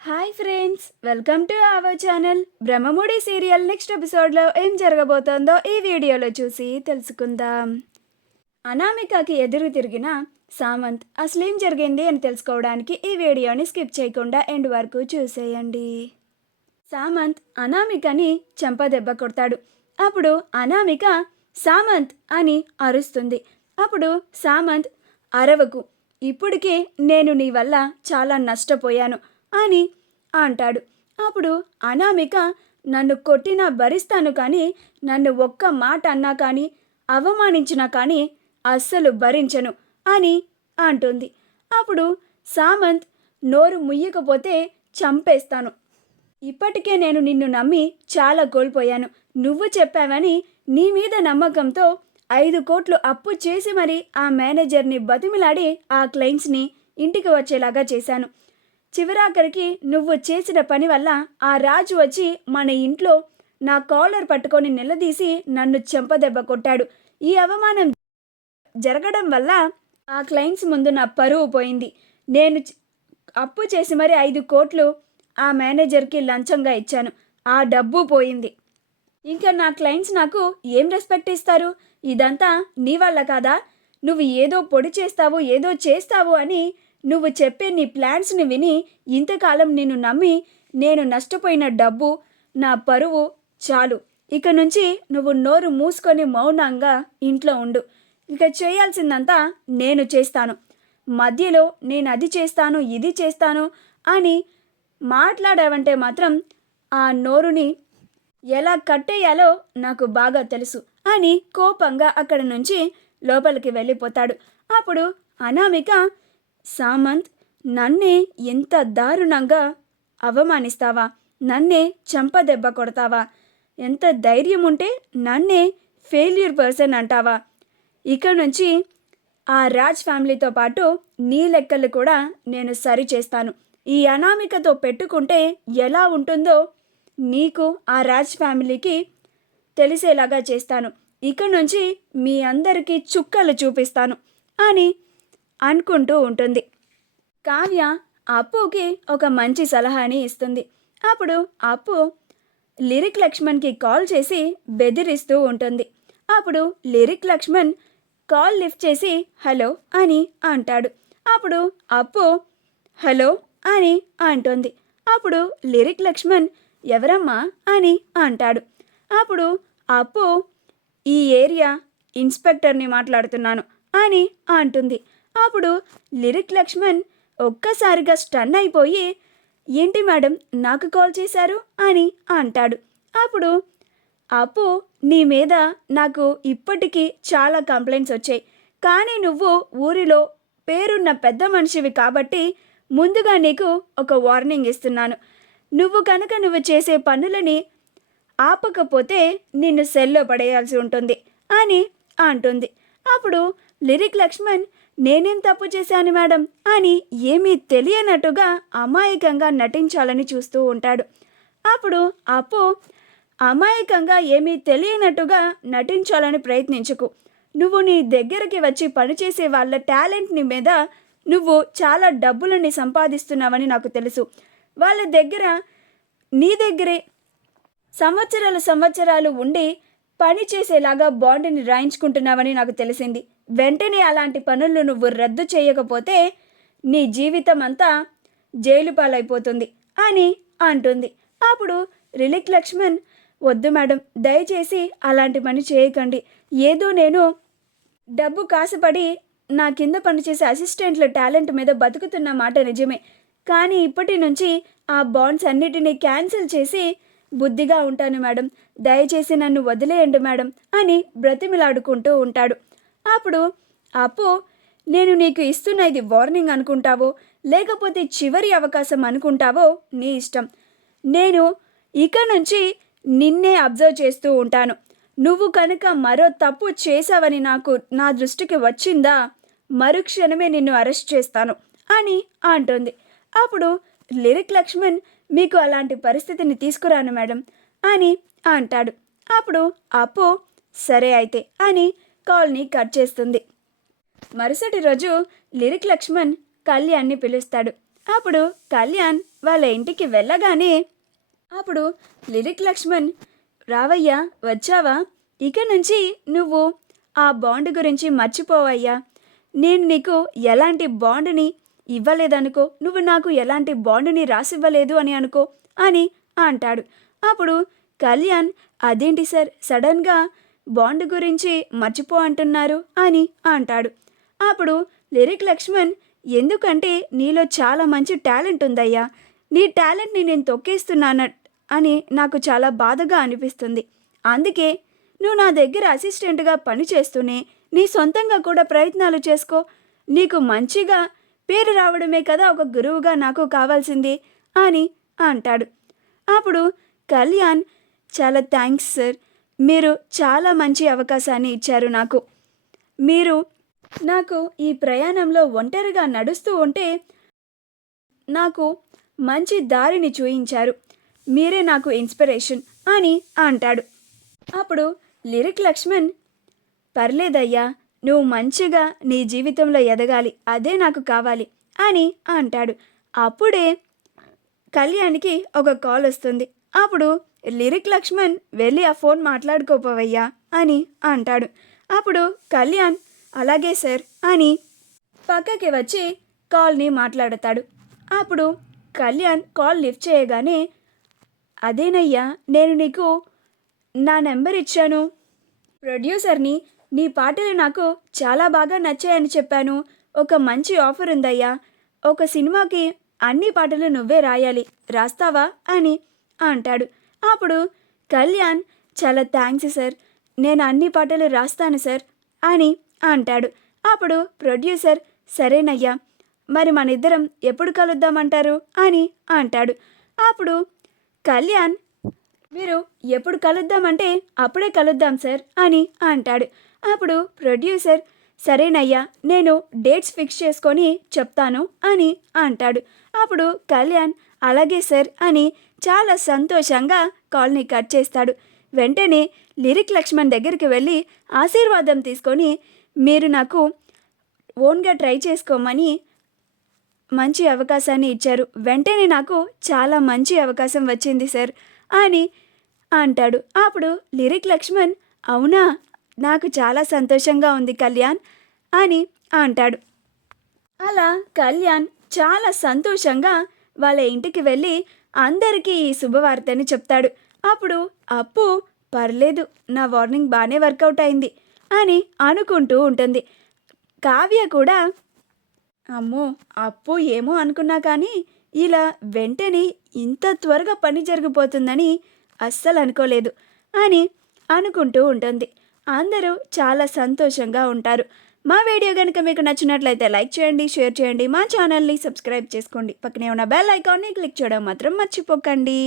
Hi friends, welcome to our channel. Brahmamudi serial next ఎపిసోడ్లో ఏం జరగబోతోందో ఈ వీడియోలో చూసి తెలుసుకుందాం. అనామికకి ఎదురు తిరిగిన సామంత్ అసలేం జరిగింది అని తెలుసుకోవడానికి ఈ వీడియోని స్కిప్ చేయకుండా ఎండ్ వరకు చూసేయండి. సామంత్ అనామికని చెంపదెబ్బ కొడతాడు. అప్పుడు అనామిక సామంత్ అని అరుస్తుంది. అప్పుడు సామంత్, అరవకు, ఇప్పటికే నేను నీ వల్ల చాలా నష్టపోయాను అని అంటాడు. అప్పుడు అనామిక, నన్ను కొట్టినా భరిస్తాను, కానీ నన్ను ఒక్క మాట అన్నా కానీ అవమానించినా కానీ అస్సలు భరించను అని అంటుంది. అప్పుడు సామంత్, నోరు ముయ్యకపోతే చంపేస్తాను. ఇప్పటికే నేను నిన్ను నమ్మి చాలా కోల్పోయాను. నువ్వు చెప్పావని నీ మీద నమ్మకంతో 5 కోట్లు అప్పు చేసి మరి ఆ మేనేజర్ని బతిమిలాడి ఆ క్లయింట్స్ని ఇంటికి వచ్చేలాగా చేశాను. చివరాఖరికి నువ్వు చేసిన పని వల్ల ఆ రాజు వచ్చి మన ఇంట్లో నా కాలర్ పట్టుకొని నిలదీసి నన్ను చెంపదెబ్బ కొట్టాడు. ఈ అవమానం జరగడం వల్ల ఆ క్లయింట్స్ ముందు నా పరువు పోయింది. నేను అప్పు చేసి మరి 5 కోట్లు ఆ మేనేజర్కి లంచంగా ఇచ్చాను. ఆ డబ్బు పోయింది. ఇంకా నా క్లయింట్స్ నాకు ఏం రెస్పెక్ట్ ఇస్తారు? ఇదంతా నీ వల్ల కాదా? నువ్వు ఏదో పొడి చేస్తావు, ఏదో చేస్తావు అని నువ్వు చెప్పే నీ ప్లాన్స్ని విని ఇంతకాలం నేను నమ్మి నేను నష్టపోయిన డబ్బు, నా పరువు చాలు. ఇక నుంచి నువ్వు నోరు మూసుకొని మౌనంగా ఇంట్లో ఉండు. ఇక చేయాల్సిందంతా నేను చేస్తాను. మధ్యలో నేను అది చేస్తాను, ఇది చేస్తాను అని మాట్లాడావంటే మాత్రం ఆ నోరుని ఎలా కట్టేయాలో నాకు బాగా తెలుసు అని కోపంగా అక్కడి నుంచి లోపలికి వెళ్ళిపోతాడు. అప్పుడు అనామిక, సామంత్, నన్నే ఎంత దారుణంగా అవమానిస్తావా? నన్నే చెంపదెబ్బ కొడతావా? ఎంత ధైర్యం ఉంటే నన్నే ఫెయిల్యూర్ పర్సన్ అంటావా? ఇక నుంచి ఆ రాజ్ ఫ్యామిలీతో పాటు నీ లెక్కలు కూడా నేను సరి చేస్తాను. ఈ అనామికతో పెట్టుకుంటే ఎలా ఉంటుందో నీకు, ఆ రాజ్ ఫ్యామిలీకి తెలిసేలాగా చేస్తాను. ఇక నుంచి మీ అందరికీ చుక్కలు చూపిస్తాను అని అనుకుంటూ ఉంటుంది. కావ్య అప్పుకి ఒక మంచి సలహాని ఇస్తుంది. అప్పుడు అప్పు లిరిక్ లక్ష్మణ్కి కాల్ చేసి బెదిరిస్తూ ఉంటుంది. అప్పుడు లిరిక్ లక్ష్మణ్ కాల్ లిఫ్ట్ చేసి హలో అని అంటాడు. అప్పుడు అప్పు హలో అని అంటుంది. అప్పుడు లిరిక్ లక్ష్మణ్ ఎవరమ్మా అని అంటాడు. అప్పుడు అప్పు ఈ ఏరియా ఇన్స్పెక్టర్ని మాట్లాడుతున్నాను అని అంటుంది. అప్పుడు లిరిక్ లక్ష్మణ్ ఒక్కసారిగా స్టన్ అయిపోయి, ఏంటి మేడం నాకు కాల్ చేశారు అని అంటాడు. అప్పుడు అప్పు, నీ మీద నాకు ఇప్పటికీ చాలా కంప్లైంట్స్ వచ్చాయి, కానీ నువ్వు ఊరిలో పేరున్న పెద్ద మనిషివి కాబట్టి ముందుగా నీకు ఒక వార్నింగ్ ఇస్తున్నాను. నువ్వు చేసే పనులని ఆపకపోతే నిన్ను సెల్లో పడేయాల్సి ఉంటుంది అని అంటుంది. అప్పుడు లిరిక్ లక్ష్మణ్, నేనేం తప్పు చేశాను మేడం అని ఏమీ తెలియనట్టుగా అమాయకంగా నటించాలని చూస్తూ ఉంటాడు. అప్పుడు అప్పు, అమాయకంగా ఏమీ తెలియనట్టుగా నటించాలని ప్రయత్నించకు. నువ్వు నీ దగ్గరికి వచ్చి పనిచేసే వాళ్ళ టాలెంట్ని మీద నువ్వు చాలా డబ్బులని సంపాదిస్తున్నావని నాకు తెలుసు. వాళ్ళ దగ్గర నీ దగ్గరే సంవత్సరాలు ఉండి పని చేసేలాగా బాండ్ని రాయించుకుంటున్నావని నాకు తెలిసింది. వెంటనే అలాంటి పనులు నువ్వు రద్దు చేయకపోతే నీ జీవితం అంతా జైలు పాలైపోతుంది అని అంటుంది. అప్పుడు లిరిక్ లక్ష్మణ్, వద్దు మేడం, దయచేసి అలాంటి పని చేయకండి. ఏదో నేను డబ్బు కాసుపడి నా కింద పనిచేసే అసిస్టెంట్ల టాలెంట్ మీద బతుకుతున్న మాట నిజమే, కానీ ఇప్పటి నుంచి ఆ బాండ్స్ అన్నిటినీ క్యాన్సిల్ చేసి బుద్ధిగా ఉంటాను మేడం, దయచేసి నన్ను వదిలేయండి మేడం అని బ్రతిమిలాడుకుంటూ ఉంటాడు. అప్పుడు అప్పు, నేను నీకు ఇస్తున్న ఇది వార్నింగ్ అనుకుంటావో లేకపోతే చివరి అవకాశం అనుకుంటావో నీ ఇష్టం. నేను ఇక నుంచి నిన్నే అబ్జర్వ్ చేస్తూ ఉంటాను. నువ్వు కనుక మరో తప్పు చేశావని నా దృష్టికి వచ్చిందా, మరుక్షణమే నిన్ను అరెస్ట్ చేస్తాను అని అంటుంది. అప్పుడు లిరిక్ లక్ష్మణ్, మీకు అలాంటి పరిస్థితిని తీసుకురాను మేడం అని అంటాడు. అప్పుడు అప్పు, సరే అయితే అని కాల్ని కట్ చేస్తుంది. మరుసటి రోజు లిరిక్ లక్ష్మణ్ కళ్యాణ్ని పిలుస్తాడు. అప్పుడు కళ్యాణ్ వాళ్ళ ఇంటికి వెళ్ళగానే అప్పుడు లిరిక్ లక్ష్మణ్, రావయ్యా వచ్చావా, ఇక నుంచి నువ్వు ఆ బాండ్ గురించి మర్చిపోవయ్యా. నేను నీకు ఎలాంటి బాండ్ని ఇవ్వలేదనుకో, నువ్వు నాకు ఎలాంటి బాండ్ని రాసివ్వలేదు అని అనుకో అని అంటాడు. అప్పుడు కళ్యాణ్, అదేంటి సార్ సడన్గా బాండ్ గురించి మర్చిపో అంటున్నారు అని అంటాడు. అప్పుడు లిరిక్ లక్ష్మణ్, ఎందుకంటే నీలో చాలా మంచి టాలెంట్ ఉందయ్యా, నీ టాలెంట్ని నేను తొక్కేస్తున్నాను అని నాకు చాలా బాధగా అనిపిస్తుంది. అందుకే నువ్వు నా దగ్గర అసిస్టెంట్గా పని చేస్తూనే నీ సొంతంగా కూడా ప్రయత్నాలు చేసుకో. నీకు మంచిగా పేరు రావడమే కదా ఒక గురువుగా నాకు కావాల్సింది అని అంటాడు. అప్పుడు కళ్యాణ్, చాలా థ్యాంక్స్ సార్, మీరు చాలా మంచి అవకాశాన్ని ఇచ్చారు నాకు. మీరు నాకు ఈ ప్రయాణంలో ఒంటరిగా నడుస్తూ ఉంటే నాకు మంచి దారిని చూయించారు. మీరే నాకు ఇన్స్పిరేషన్ అని అంటాడు. అప్పుడు లిరిక్ లక్ష్మణ్, పర్లేదయ్యా, నువ్వు మంచిగా నీ జీవితంలో ఎదగాలి, అదే నాకు కావాలి అని అంటాడు. అప్పుడే కళ్యాణ్కి ఒక కాల్ వస్తుంది. అప్పుడు లిరిక్ లక్ష్మణ్, వెళ్ళి ఆ ఫోన్ మాట్లాడుకోపోవయ్యా అని అంటాడు. అప్పుడు కళ్యాణ్, అలాగే సార్ అని పక్కకి వచ్చి కాల్ని మాట్లాడతాడు. అప్పుడు కళ్యాణ్ కాల్ లిఫ్ట్ చేయగానే, అదేనయ్యా, నేను నీకు నా నెంబర్ ఇచ్చాను, ప్రొడ్యూసర్ని, నీ పాటలు నాకు చాలా బాగా నచ్చాయని చెప్పాను, ఒక మంచి ఆఫర్ ఉందయ్యా, ఒక సినిమాకి అన్ని పాటలు నువ్వే రాయాలి, రాస్తావా అని అంటాడు. అప్పుడు కళ్యాణ్, చాలా థ్యాంక్స్ సార్, నేను అన్ని పాటలు రాస్తాను సార్ అని అంటాడు. అప్పుడు ప్రొడ్యూసర్, సరేనయ్యా, మరి మన ఇద్దరం ఎప్పుడు కలుద్దామంటారు అని అంటాడు. అప్పుడు కళ్యాణ్, మీరు ఎప్పుడు కలుద్దామంటే అప్పుడే కలుద్దాం సార్ అని అంటాడు. అప్పుడు ప్రొడ్యూసర్, సరేనయ్యా, నేను డేట్స్ ఫిక్స్ చేసుకొని చెప్తాను అని అంటాడు. అప్పుడు కళ్యాణ్, అలాగే సార్ అని చాలా సంతోషంగా కాల్ని కట్ చేస్తాడు. వెంటనే లిరిక్ లక్ష్మణ్ దగ్గరికి వెళ్ళి ఆశీర్వాదం తీసుకొని, మీరు నాకు ఓన్గా ట్రై చేసుకోమని మంచి అవకాశాన్ని ఇచ్చారు, వెంటనే నాకు చాలా మంచి అవకాశం వచ్చింది సార్ అని అంటాడు. అప్పుడు లిరిక్ లక్ష్మణ్, అవునా, నాకు చాలా సంతోషంగా ఉంది కళ్యాణ్ అని అంటాడు. అలా కళ్యాణ్ చాలా సంతోషంగా వాళ్ళ ఇంటికి వెళ్ళి అందరికీ ఈ శుభవార్తని చెప్తాడు. అప్పుడు అప్పు, పర్లేదు, నా వార్నింగ్ బాగానే వర్కౌట్ అయింది అని అనుకుంటూ ఉంటుంది. కావ్య కూడా, అమ్మో, అప్పు ఏమో అనుకున్నా కానీ ఇలా వెంటనే ఇంత త్వరగా పని జరిగిపోతుందని అస్సలు అనుకోలేదు అని అనుకుంటూ ఉంటుంది. అందరూ చాలా సంతోషంగా ఉంటారు. మా వీడియో కనుక మీకు నచ్చినట్లయితే లైక్ చేయండి, షేర్ చేయండి, మా ఛానల్ని సబ్స్క్రైబ్ చేసుకోండి, పక్కనే ఉన్న బెల్ ఐకాన్ని క్లిక్ చేయడం మాత్రం మర్చిపోకండి.